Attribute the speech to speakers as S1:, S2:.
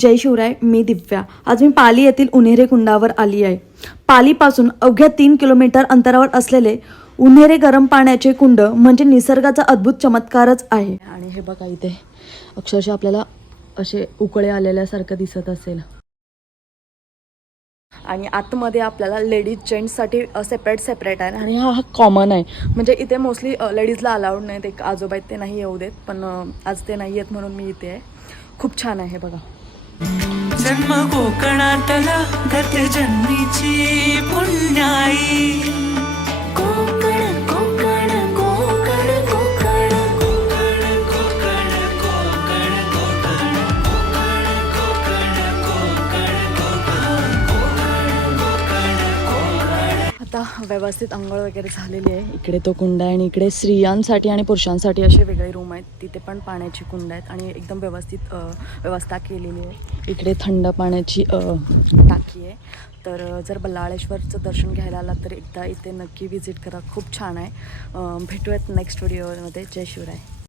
S1: जय शिवराय मी दिव्या. आज मी पाली येथील उन्हेरे कुंडावर आली आहे पालीपासून अवघ्या तीन किलोमीटर अंतरावर असलेले उन्हेरे गरम पाण्याचे कुंड म्हणजे निसर्गाचा अद्भुत चमत्कारच आहे. आणि हे बघा इथे अक्षरशः आपल्याला असे उकळे आलेल्यासारखं दिसत असेल. आणि आतमध्ये आपल्याला लेडीज जेंट्ससाठी सेपरेट सेपरेट आहे. आणि हा हा कॉमन आहे. म्हणजे इथे मोस्टली लेडीजला अलाउड नाहीत. एक आजोबा ते नाही येऊ देत. पण आज ते नाही आहेत म्हणून मी इथे आहे. खूप छान आहे बघा.
S2: जन्म कोकणातला गत जन्मीची पुण्याई.
S1: आता व्यवस्थित आंघोळ वगैरे झालेली आहे. इकडे तो कुंड आहे आणि इकडे स्त्रियांसाठी आणि पुरुषांसाठी असे वेगळे रूम आहेत. तिथे पण पाण्याची कुंड आहेत आणि एकदम व्यवस्थित व्यवस्था केलेली आहे. इकडे थंड पाण्याची टाकी आहे. तर जर बल्लाळेश्वरचं दर्शन घ्यायला आलात तर एकदा इथे नक्की विजिट करा. खूप छान आहे. भेटूयात नेक्स्ट व्हिडिओमध्ये जय शिवराय.